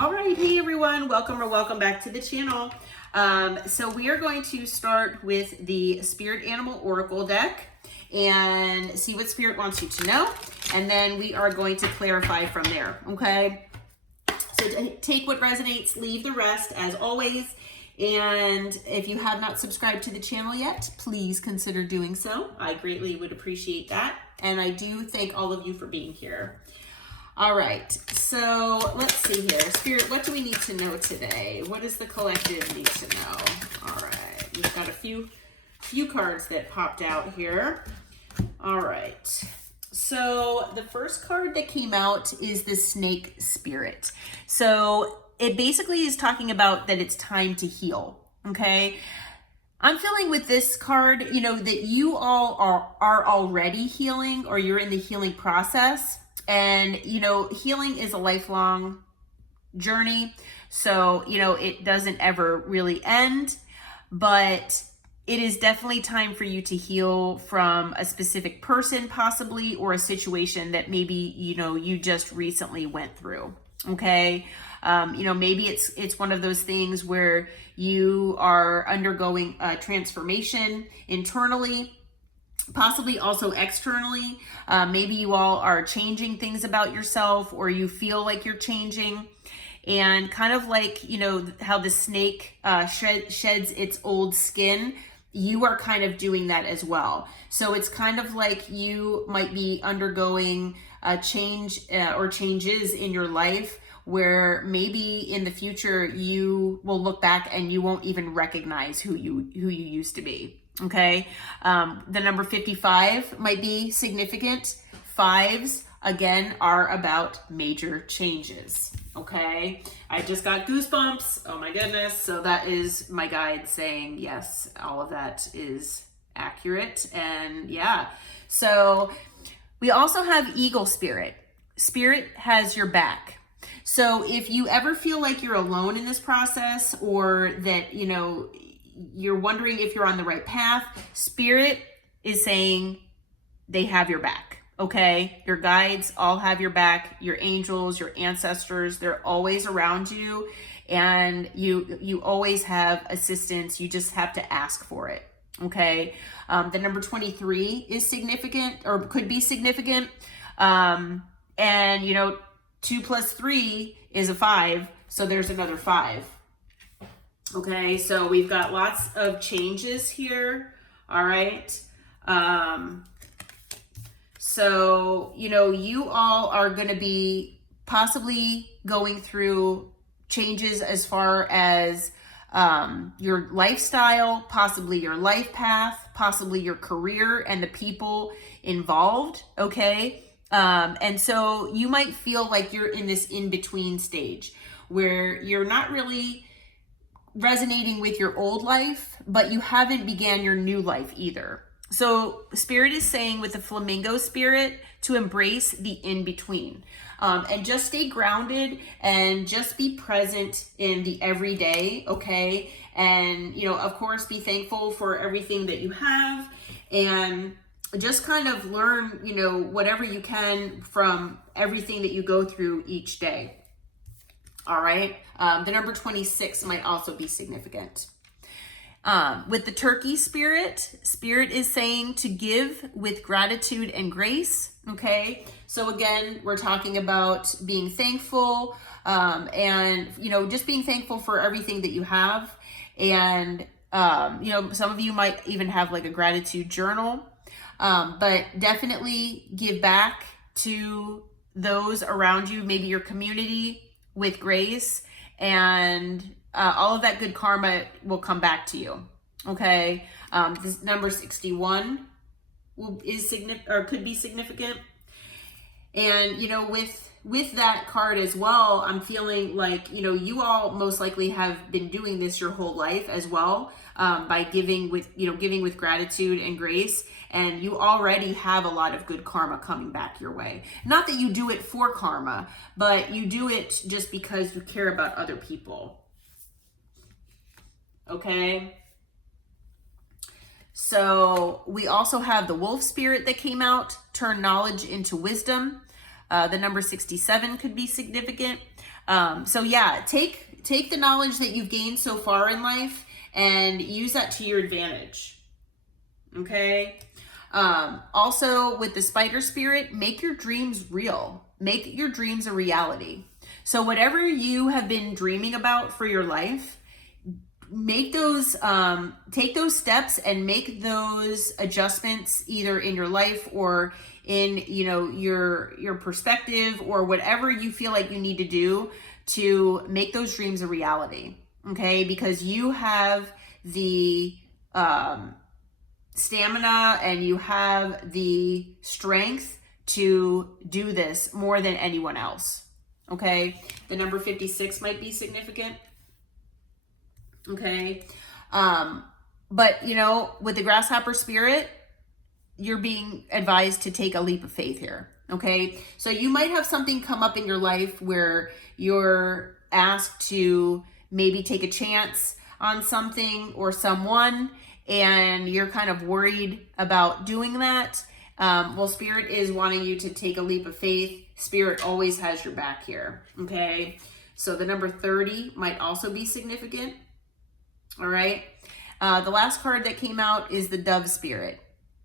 All right, hey everyone, welcome back to the channel. So we are going to start with the Spirit Animal Oracle deck and see what Spirit wants you to know, and then we are going to clarify from there, okay? So take what resonates, leave the rest as always, and if you have not subscribed to the channel yet, please consider doing so. I greatly would appreciate that, and I do thank all of you for being here. All right, so let's see here. Spirit, what do we need to know today? What does the collective need to know? All right, we've got a few cards that popped out here. All right, so the first card that came out is the Snake Spirit. So it basically is talking about that it's time to heal, okay? I'm feeling with this card, you know, that you all are already healing, or you're in the healing process. And, you know, healing is a lifelong journey. So, you know, it doesn't ever really end, but it is definitely time for you to heal from a specific person, possibly, or a situation that maybe, you know, you just recently went through. Okay. You know, maybe it's one of those things where you are undergoing a transformation internally, possibly also externally. Maybe you all are changing things about yourself, or you feel like you're changing. And kind of like, you know, how the snake sheds its old skin, you are kind of doing that as well. So it's kind of like you might be undergoing a change or changes in your life, where maybe in the future you will look back and you won't even recognize who you used to be. Okay, the number 55 might be significant. Fives, again, are about major changes. Okay, I just got goosebumps. Oh my goodness. So that is my guide saying, yes, all of that is accurate. And yeah, so we also have Eagle Spirit. Spirit has your back. So if you ever feel like you're alone in this process, or that, you know, you're wondering if you're on the right path, Spirit is saying they have your back, okay? Your guides all have your back, your angels, your ancestors, they're always around you, and you always have assistance. You just have to ask for it, okay? The number 23 is significant, or could be significant, and you know, 2 plus 3 is a 5, so there's another 5. Okay, so we've got lots of changes here. All right. So, you know, you all are going to be possibly going through changes as far as your lifestyle, possibly your life path, possibly your career and the people involved. Okay. And so you might feel like you're in this in-between stage where you're not really resonating with your old life, but you haven't began your new life either. So Spirit is saying with the Flamingo Spirit to embrace the in-between, and just stay grounded and just be present in the everyday, okay? And, you know, of course, be thankful for everything that you have, and just kind of learn, you know, whatever you can from everything that you go through each day. All right. The number 26 might also be significant. With the Turkey Spirit, Spirit is saying to give with gratitude and grace. Okay. So again, we're talking about being thankful, and, you know, just being thankful for everything that you have. And, you know, some of you might even have like a gratitude journal, but definitely give back to those around you, maybe your community, with grace, and all of that good karma will come back to you. Okay. This number 61 is significant, or could be significant. And, you know, with that card as well, I'm feeling like, you know, you all most likely have been doing this your whole life as well, by giving with gratitude and grace. And you already have a lot of good karma coming back your way. Not that you do it for karma, but you do it just because you care about other people. Okay. So we also have the Wolf Spirit that came out, turn knowledge into wisdom. The number 67 could be significant. So yeah, take the knowledge that you've gained so far in life and use that to your advantage. Okay. Also with the spider spirit, make your dreams real. Make your dreams a reality. So whatever you have been dreaming about for your life, make those, take those steps and make those adjustments either in your life or in, you know, your perspective or whatever you feel like you need to do to make those dreams a reality. Okay. Because you have the, stamina and you have the strength to do this more than anyone else. Okay. The number 56 might be significant. Okay. But you know, with the grasshopper spirit, you're being advised to take a leap of faith here. Okay. So you might have something come up in your life where you're asked to maybe take a chance on something or someone, and you're kind of worried about doing that. Well, Spirit is wanting you to take a leap of faith. Spirit always has your back here. Okay. So the number 30 might also be significant. All right. The last card that came out is the Dove Spirit.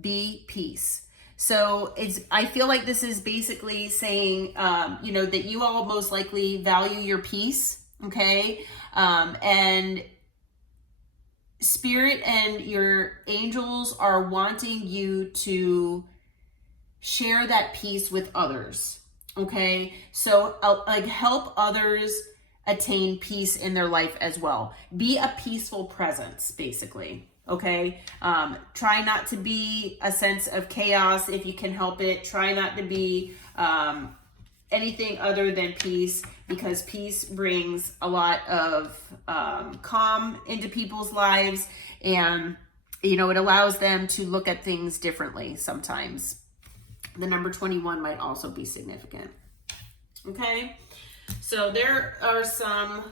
Be peace. So I feel like this is basically saying, you know, that you all most likely value your peace. Okay. And Spirit and your angels are wanting you to share that peace with others. Okay. So like help others attain peace in their life as well. Be a peaceful presence, basically. Okay. Try not to be a sense of chaos if you can help it. Try not to be, anything other than peace, because peace brings a lot of calm into people's lives, and you know, it allows them to look at things differently sometimes. The number 21 might also be significant. Okay, so there are some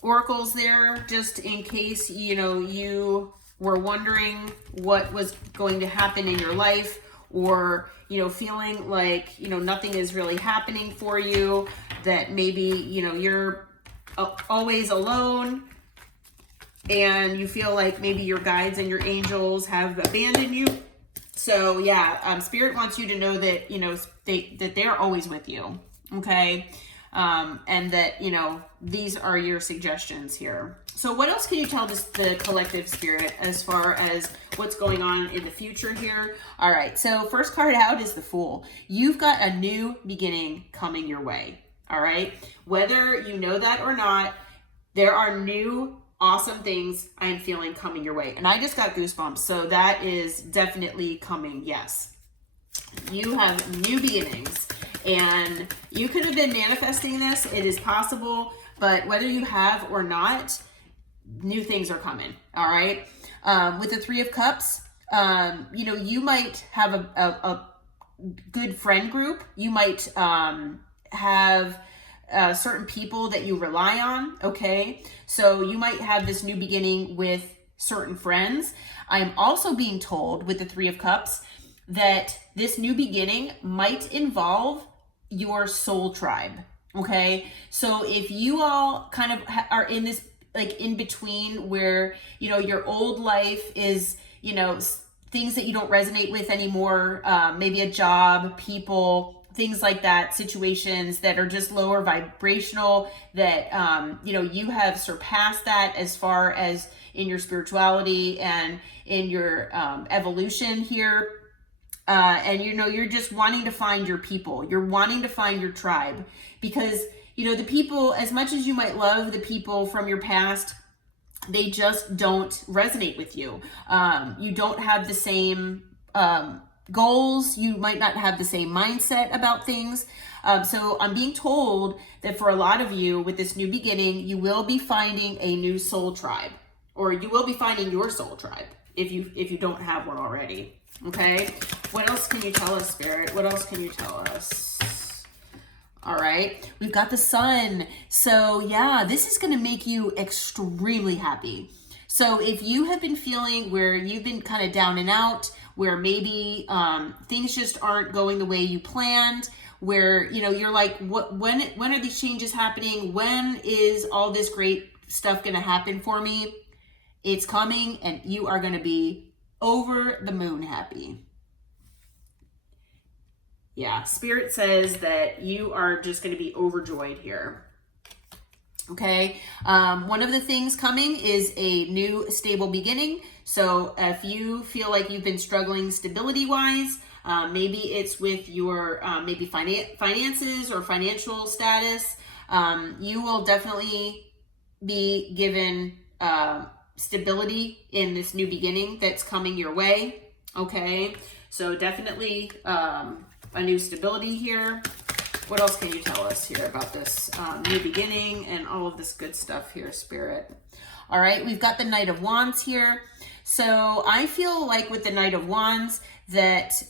oracles there, just in case, you know, you were wondering what was going to happen in your life, or, you know, feeling like, you know, nothing is really happening for you, that maybe, you know, you're always alone and you feel like maybe your guides and your angels have abandoned you. So yeah, Spirit wants you to know that, you know, that they're always with you. Okay. And that, you know, these are your suggestions here. So what else can you tell the collective spirit as far as what's going on in the future here? All right. So first card out is the Fool. You've got a new beginning coming your way. All right. Whether you know that or not, there are new awesome things I'm feeling coming your way. And I just got goosebumps. So that is definitely coming. Yes. You have new beginnings, and you could have been manifesting this. It is possible, but whether you have or not, new things are coming. All right. With the Three of Cups, you know, you might have a good friend group. You might have certain people that you rely on. Okay. So you might have this new beginning with certain friends. I'm also being told with the Three of Cups that this new beginning might involve your soul tribe. Okay. So if you all kind of are in this, like in between where, you know, your old life is, you know, things that you don't resonate with anymore, maybe a job, people, things like that, situations that are just lower vibrational, that, you know, you have surpassed that as far as in your spirituality and in your evolution here. And, you know, you're just wanting to find your people. You're wanting to find your tribe, because, you know, the people, as much as you might love the people from your past, they just don't resonate with you. You don't have the same goals. You might not have the same mindset about things. So I'm being told that for a lot of you with this new beginning, you will be finding a new soul tribe, or you will be finding your soul tribe if you don't have one already. Okay. What else can you tell us, Spirit? What else can you tell us? All right. We've got the Sun. So yeah, this is going to make you extremely happy. So if you have been feeling where you've been kind of down and out, where maybe things just aren't going the way you planned, where, you know, you're like, when are these changes happening? When is all this great stuff going to happen for me? It's coming, and you are going to be over the moon happy. Yeah, Spirit says that you are just going to be overjoyed here. Okay, one of the things coming is a new stable beginning. So if you feel like you've been struggling stability-wise, maybe it's with your maybe finances or financial status, you will definitely be given stability in this new beginning that's coming your way. Okay, so definitely a new stability here. What else can you tell us here about this new beginning and all of this good stuff here, Spirit? All right, we've got the Knight of Wands here. So I feel like with the Knight of Wands that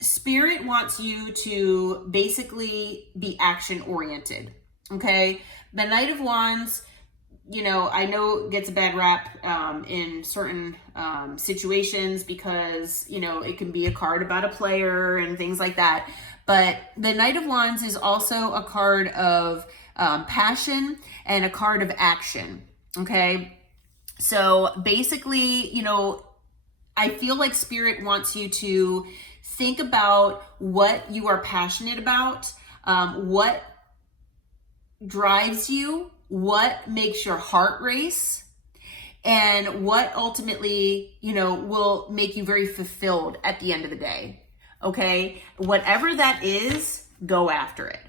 Spirit wants you to basically be action-oriented, okay? The Knight of Wands, you know, I know gets a bad rap in certain situations because, you know, it can be a card about a player and things like that. But the Knight of Wands is also a card of passion and a card of action, okay? So basically, you know, I feel like Spirit wants you to think about what you are passionate about, what drives you, what makes your heart race, and what ultimately, you know, will make you very fulfilled at the end of the day. Okay, whatever that is, go after it,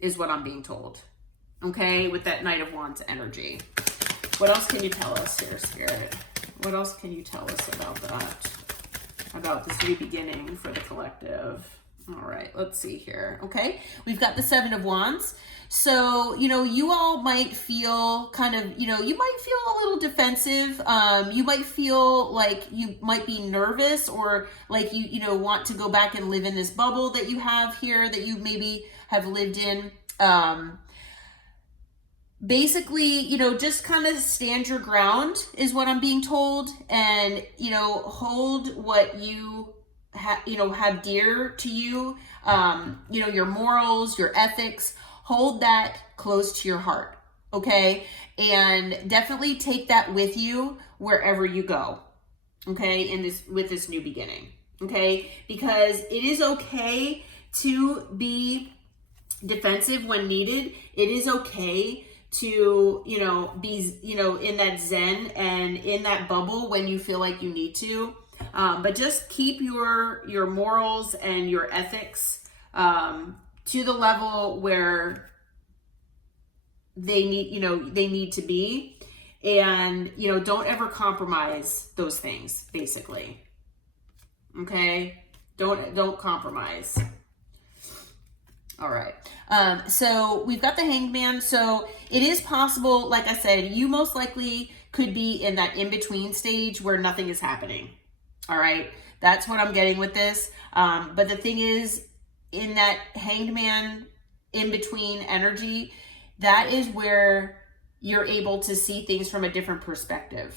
is what I'm being told. Okay, with that Knight of Wands energy. What else can you tell us here, Spirit? What else can you tell us about that? About this new beginning for the collective? All right, let's see here. Okay, we've got the Seven of Wands. So, you know, you all might feel kind of, you know, you might feel a little defensive. You might feel like you might be nervous, or like you know, want to go back and live in this bubble that you have here that you maybe have lived in. Basically, you know, just kind of stand your ground is what I'm being told, and, you know, hold what you have dear to you, you know, your morals, your ethics, hold that close to your heart, okay? And definitely take that with you wherever you go, okay, with this new beginning, okay? Because it is okay to be defensive when needed. It is okay to, you know, be, you know, in that zen and in that bubble when you feel like you need to. But just keep your morals and your ethics to the level where they need to be, and, you know, don't ever compromise those things, basically. Okay, don't compromise. All right. So we've got the Hanged Man. So it is possible, like I said, you most likely could be in that in-between stage where nothing is happening. All right. That's what I'm getting with this. But the thing is, in that Hanged Man in-between energy, that is where you're able to see things from a different perspective.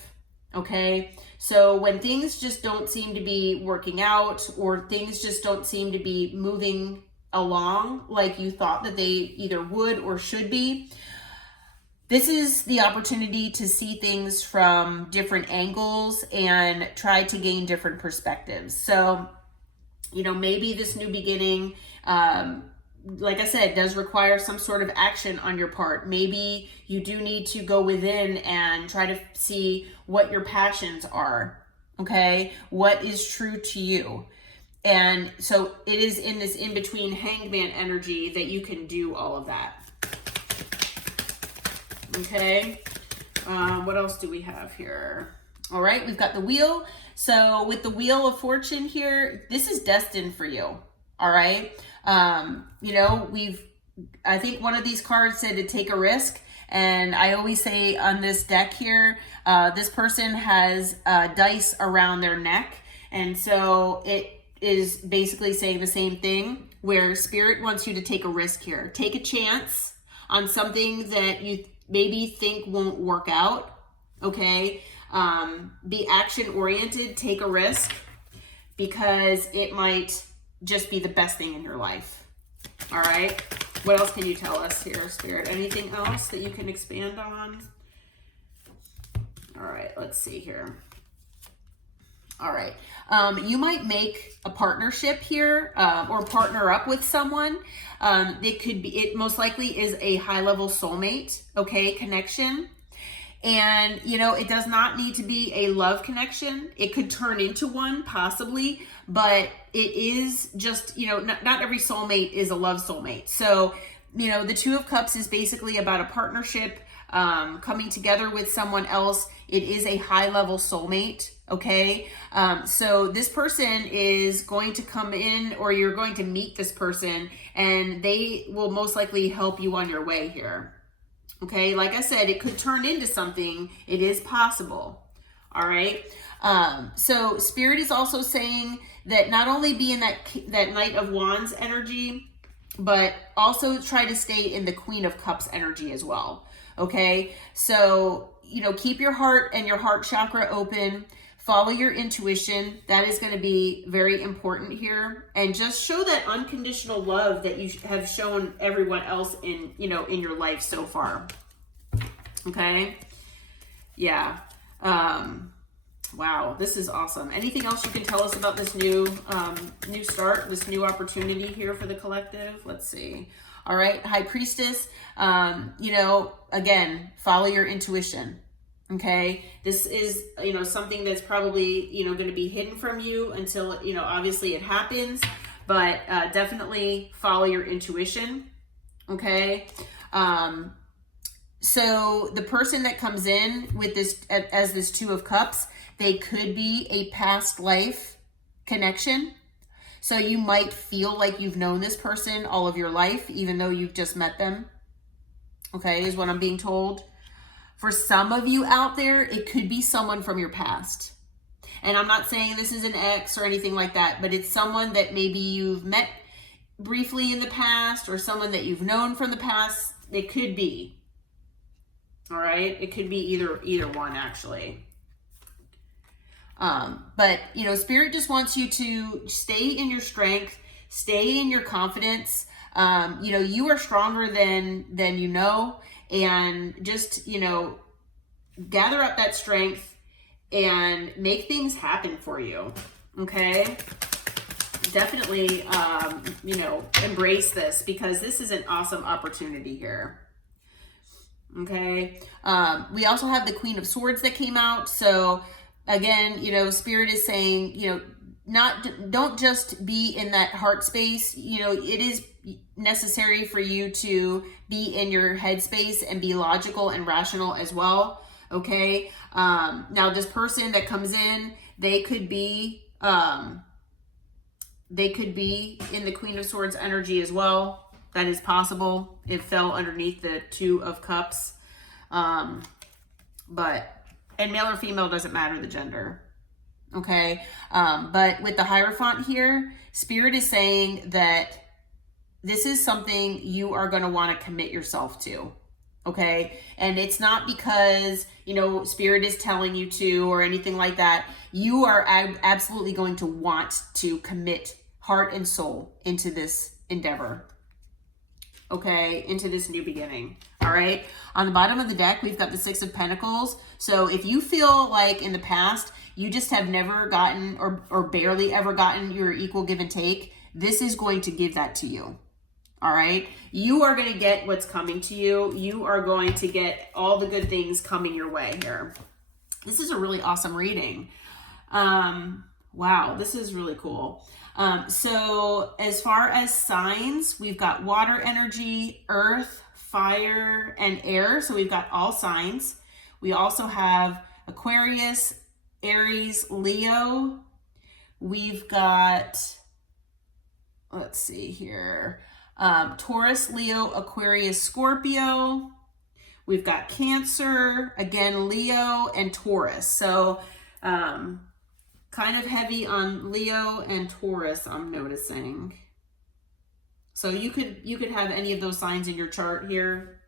Okay. So when things just don't seem to be working out, or things just don't seem to be moving along like you thought that they either would or should be, this is the opportunity to see things from different angles and try to gain different perspectives. So, you know, maybe this new beginning, like I said, does require some sort of action on your part. Maybe you do need to go within and try to see what your passions are, okay? What is true to you. And so it is in this in-between Hanged Man energy that you can do all of that. Okay, what else do we have here? All right, we've got the Wheel. So with the Wheel of Fortune here, this is destined for you. All right, you know, I think one of these cards said to take a risk. And I always say on this deck here, this person has dice around their neck. And so it is basically saying the same thing, where Spirit wants you to take a risk here. Take a chance on something that you maybe think won't work out, okay? Be action-oriented, take a risk, because it might just be the best thing in your life, All right. What else can you tell us here, Spirit? Anything else that you can expand on? All right, let's see here. All right. You might make a partnership here or partner up with someone. It most likely is a high-level soulmate, okay, connection. And, you know, it does not need to be a love connection. It could turn into one, possibly, but it is just, you know, not every soulmate is a love soulmate. So, you know, the Two of Cups is basically about a partnership, coming together with someone else. It is a high-level soulmate, okay? So this person is going to come in, or you're going to meet this person, and they will most likely help you on your way here. Okay, like I said, it could turn into something. It is possible. All right. So Spirit is also saying that not only be in that Knight of Wands energy, but also try to stay in the Queen of Cups energy as well. Okay. So, you know, keep your heart and your heart chakra open. Follow your intuition. That is going to be very important here. And just show that unconditional love that you have shown everyone else in, you know, in your life so far. Okay. Yeah. Wow. This is awesome. Anything else you can tell us about this new start, this new opportunity here for the collective? Let's see. All right. High Priestess. You know, again, follow your intuition. Okay, this is, you know, something that's probably, you know, going to be hidden from you until, you know, obviously it happens, but definitely follow your intuition. Okay. So the person that comes in with this, as this Two of Cups, they could be a past life connection. So you might feel like you've known this person all of your life, even though you've just met them. Okay, is what I'm being told. For some of you out there, it could be someone from your past. And I'm not saying this is an ex or anything like that, but it's someone that maybe you've met briefly in the past, or someone that you've known from the past. It could be. All right? It could be either one, actually. But, you know, Spirit just wants you to stay in your strength, stay in your confidence. You know, you are stronger than you know. And just, you know, gather up that strength and make things happen for you. Okay. Definitely, you know, embrace this, because this is an awesome opportunity here. Okay. We also have the Queen of Swords that came out. So again, you know, Spirit is saying, you know, don't just be in that heart space. You know, it is necessary for you to be in your head space and be logical and rational as well. Okay. Now this person that comes in, they could be in the Queen of Swords energy as well. That is possible. It fell underneath the Two of Cups. And male or female doesn't matter, the gender. Okay. But with the Hierophant here, Spirit is saying that this is something you are going to want to commit yourself to. Okay. And it's not because, you know, Spirit is telling you to or anything like that. You are absolutely going to want to commit heart and soul into this endeavor. Okay. Into this new beginning. All right. On the bottom of the deck, we've got the Six of Pentacles. So if you feel like in the past, you just have never gotten or barely ever gotten your equal give and take, this is going to give that to you. All right. You are going to get what's coming to you. You are going to get all the good things coming your way here. This is a really awesome reading. Wow. This is really cool. So as far as signs, we've got water energy, earth, fire, and air. So we've got all signs. We also have Aquarius, Aries, Leo. We've got, let's see here, Taurus, Leo, Aquarius, Scorpio. We've got Cancer, again, Leo, and Taurus. So kind of heavy on Leo and Taurus, I'm noticing. So you could have any of those signs in your chart here.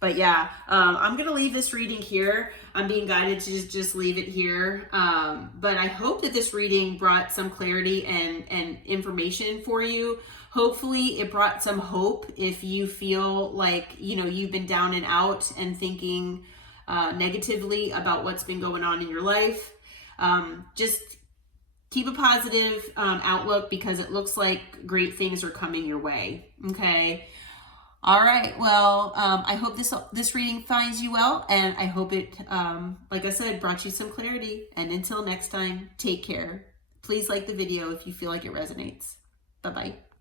But yeah, I'm going to leave this reading here. I'm being guided to just leave it here. But I hope that this reading brought some clarity and information for you Hopefully it brought some hope if you feel like, you know, you've been down and out and thinking negatively about what's been going on in your life. Just keep a positive outlook, because it looks like great things are coming your way. Okay. All right. Well, I hope this reading finds you well, and I hope it, like I said, brought you some clarity. And until next time, take care. Please like the video if you feel like it resonates. Bye-bye.